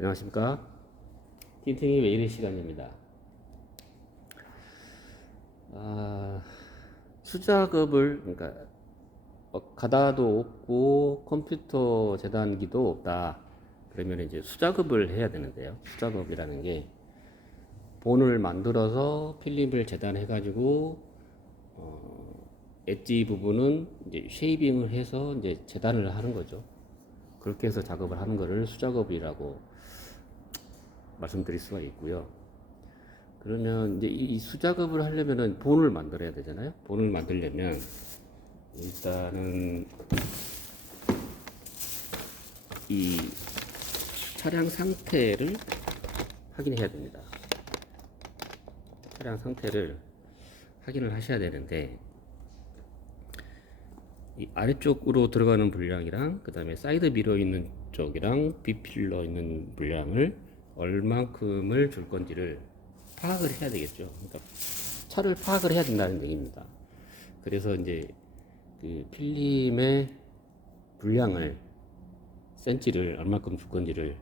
안녕하십니까. 틴팅이 왜 이래 시간입니다. 수작업을, 그러니까 가다도 없고 컴퓨터 재단기도 없다. 그러면 이제 수작업을 해야 되는데요. 수작업이라는 게 본을 만들어서 필름을 재단해가지고 엣지 부분은 이제 쉐이빙을 해서 이제 재단을 하는 거죠. 그렇게 해서 작업을 하는 거를 수작업이라고 말씀드릴 수가 있고요. 그러면 이제 이 수작업을 하려면은 본을 만들어야 되잖아요. 본을 만들려면 일단은 이 차량 상태를 확인해야 됩니다. 차량 상태를 확인을 하셔야 되는데, 이 아래쪽으로 들어가는 분량이랑 그 다음에 사이드 미러 있는 쪽이랑 B필러 있는 분량을 얼만큼을 줄 건지를 파악을 해야 되겠죠. 그러니까 차를 파악을 해야 된다는 얘기입니다. 그래서 이제 그 필름의 분량을, 센치를 얼마큼 줄 건지를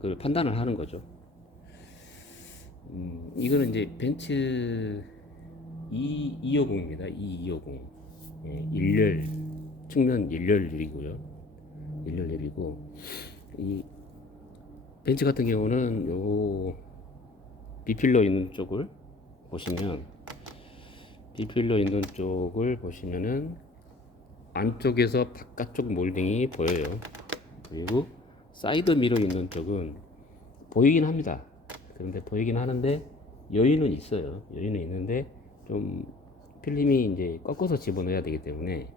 그 판단을 하는 거죠. 이거는 이제 벤츠 250입니다. 2250. 예, 일렬, 측면 일렬이고요. 일렬이고, 이 벤츠 같은 경우는 요 B필러 있는 쪽을 보시면, B필러 있는 쪽을 보시면은 안쪽에서 바깥쪽 몰딩이 보여요. 그리고 사이드 미러 있는 쪽은 보이긴 합니다. 그런데 보이긴 하는데 여유는 있어요. 여유는 있는데 좀 필름이 이제 꺾어서 집어넣어야 되기 때문에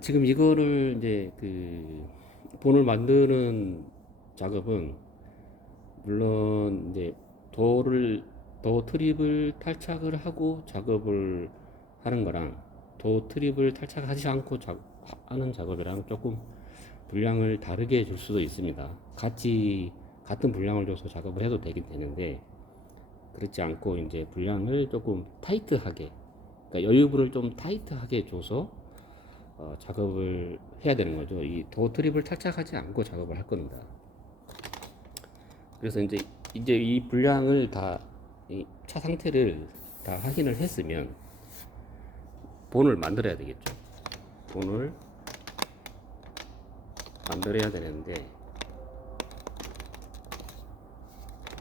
지금 이거를 이제 그 본을 만드는 작업은 물론 이제 도 트립을 탈착을 하고 작업을 하는 거랑 도 트립을 탈착하지 않고 하는 작업이랑 조금 분량을 다르게 줄 수도 있습니다. 같은 분량을 줘서 작업을 해도 되긴 되는데, 그렇지 않고 이제 분량을 조금 타이트하게, 그러니까 여유분을 좀 타이트하게 줘서 작업을 해야 되는 거죠. 이 도 트립을 탈착하지 않고 작업을 할 겁니다. 그래서 이제 이 분량을 다, 이 차 상태를 다 확인을 했으면 본을 만들어야 되겠죠. 본을 만들어야 되는데,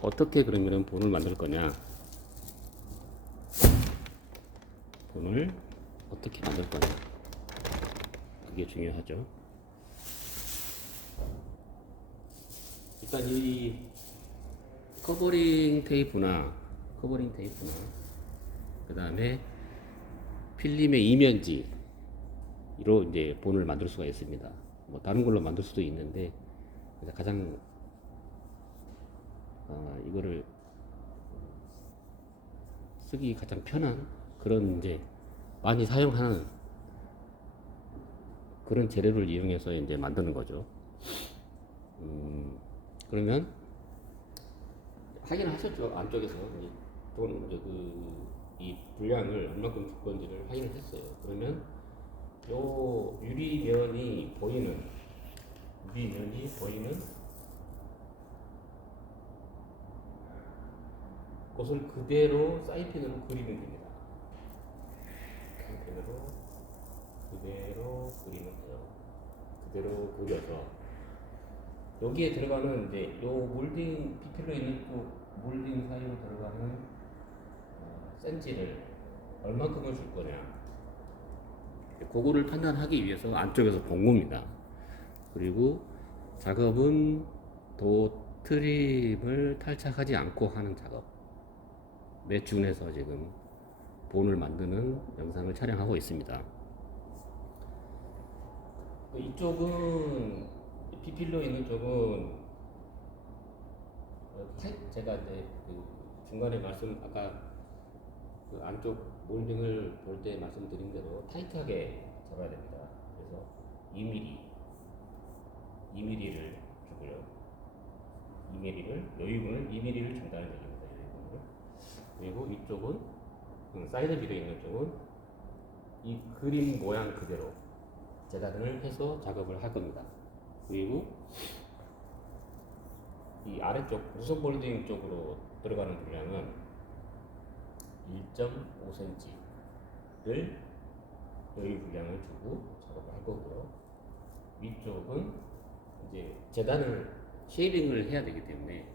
어떻게 그러면 본을 만들 거냐? 본을 어떻게 만들 거냐? 그게 중요하죠. 일단 이 커버링 테이프나 그 다음에 필름의 이면지로 이제 본을 만들 수가 있습니다. 뭐 다른 걸로 만들 수도 있는데 가장 이거를 쓰기 가장 편한 그런 이제 많이 사용하는 그런 재료를 이용해서 이제 만드는 거죠. 그러면 확인하셨죠? 안쪽에서 이 분량을 얼마큼 줄 건지를 확인을 했어요. 그러면 요 유리면이 보이는 그것을 그대로 사인펜으로 그리면 됩니다. 사인펜으로 그대로 그리면 돼요. 그대로 그려서 여기에 들어가는 이제 요 몰딩 B필러 있는 쪽 몰딩 사이로 들어가는 센치를 얼마큼을 줄 거냐, 그거를 판단하기 위해서 안쪽에서 본 겁니다. 그리고 작업은 도 트림을 탈착하지 않고 하는 작업에 준해서 지금 본을 만드는 영상을 촬영하고 있습니다. 이쪽은 B필러 있는 쪽은 제가 이제 그 중간에 아까 그 안쪽 몰딩을 볼 때 말씀드린 대로 타이트하게 잡아야 됩니다. 그래서 2mm를 주고요. 2mm를, 여유분을 2mm를 준다는 얘기입니다. 여유분을. 그리고 이쪽은, 사이드 비로 있는 쪽은 이 그림 모양 그대로 재단을 해서 작업을 할 겁니다. 그리고 이 아래쪽 무선 볼딩 쪽으로 들어가는 분량은 1.5cm를 여유 분량을 주고 작업을 할 거고요. 위쪽은 이제 재단을 쉐이빙을 해야 되기 때문에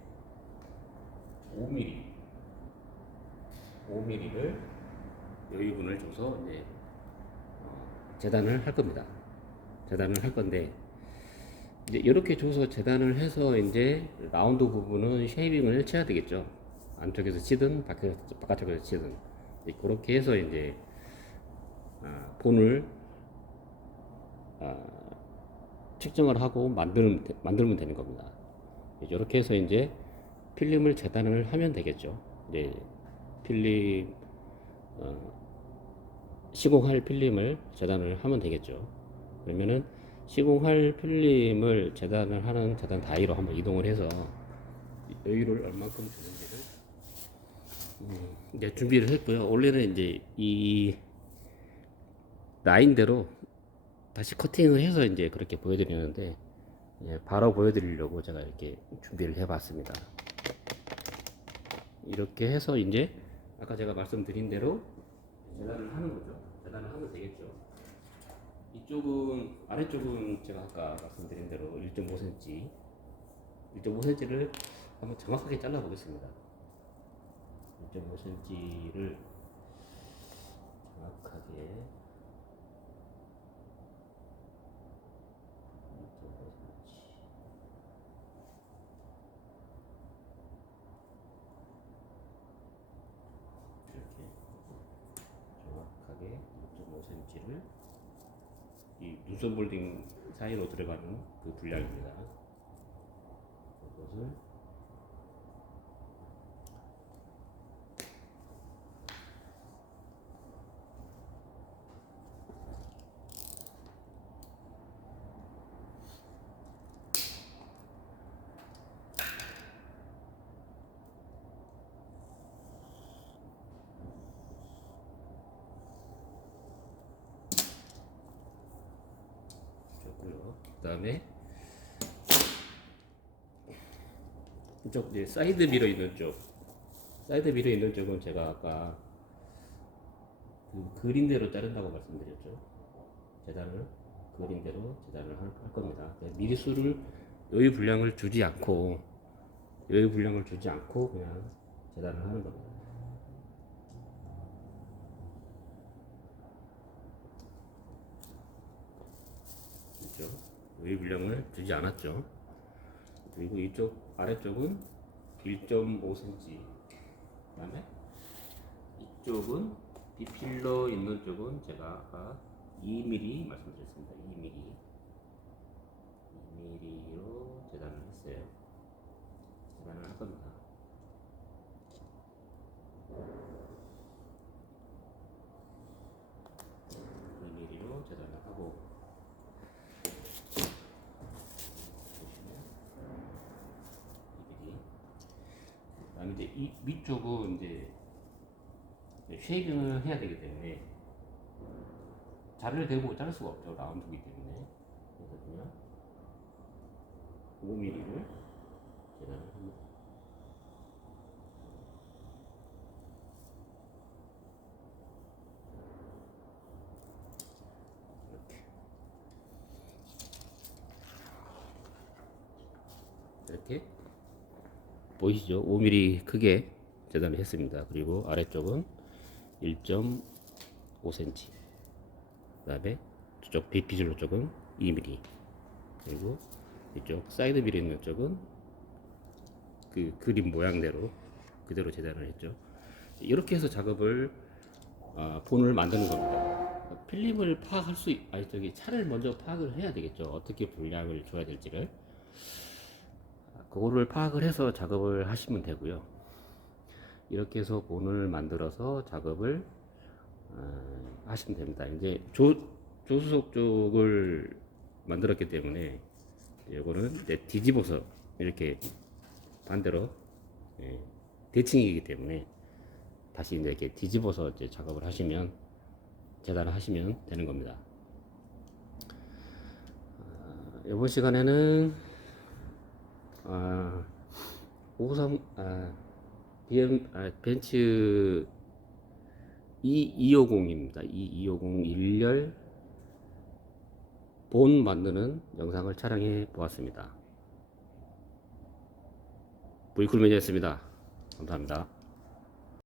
5mm를 여유분을 줘서 이제 재단을 할 겁니다. 재단을 할 건데 이제 이렇게 줘서 재단을 해서 이제 라운드 부분은 쉐이빙을 쳐야 되겠죠. 안쪽에서 치든 바깥쪽에서 치든 그렇게 해서 이제 본을 측정을 하고 만들면 되는 겁니다. 이렇게 해서 이제 필름을 재단을 하면 되겠죠. 이제 필름 시공할 필름을 재단을 하면 되겠죠. 그러면은 시공할 필름을 재단을 하는 재단 다이로 한번 이동을 해서 여유를 얼만큼 주는지를 이제 준비를 했고요. 원래는 이제 이 라인대로 다시 커팅을 해서 이제 그렇게 보여드리는데 바로 보여드리려고 제가 이렇게 준비를 해봤습니다. 이렇게 해서 이제 아까 제가 말씀드린 대로 재단을 하는 거죠. 재단을 하면 되겠죠. 이쪽은 아래쪽은 제가 아까 말씀드린 대로 1.5cm를 한번 정확하게 잘라 보겠습니다. 1.5cm를 정확하게 정확하게 1.5cm를 이 눈썹 볼딩 사이로 들어가는 그 분량입니다. 그것을 줬고요. 그 다음에 이쪽 이제 사이드 미러 있는 쪽은 제가 아까 그 그림대로 자른다고 말씀드렸죠. 재단을 그림대로 재단을 할 겁니다. 미리수를 여유 분량을 주지 않고 그냥 재단을 하는 겁니다. 그렇죠? 여유 분량을 주지 않았죠. 그리고 이쪽 아래쪽은 1.5cm. 그다음에 이쪽은 비필러 있는 쪽은 제가 아까 2mm 말씀드렸습니다. 2mm로 재단을 했어요. 재단을 할 겁니다. 2mm로 재단을 하고 그다음에 이제 이 위쪽은 이제 쉐이빙을 해야 되기 때문에 자를 대고 자를 수가 없죠. 라운드이기 때문에. 그래서 그냥 5mm를 재단을 합니다. 이렇게 보이시죠? 5mm 크게 재단을 했습니다. 그리고 아래쪽은 1.5cm. 그 다음에 저쪽 비피질로 쪽은 2mm. 그리고 이쪽 사이드 미러 있는 쪽은 그 그림 모양대로 그대로 재단을 했죠. 이렇게 해서 작업을 본을 만드는 겁니다. 필름을 파악할 수, 차를 먼저 파악을 해야 되겠죠. 어떻게 분량을 줘야 될지를. 그거를 파악을 해서 작업을 하시면 되고요. 이렇게 해서 본을 만들어서 작업을 하시면 됩니다. 이제 조수석 쪽을 만들었기 때문에 이거는 뒤집어서 이렇게 반대로 대칭이기 때문에 다시 이제 이렇게 뒤집어서 이제 작업을 하시면 재단을 하시면 되는 겁니다. 이번 시간에는 아, 53 벤츠 250입니다. 250 1열 본 만드는 영상을 촬영해 보았습니다. 브이쿨맨이었습니다. 감사합니다.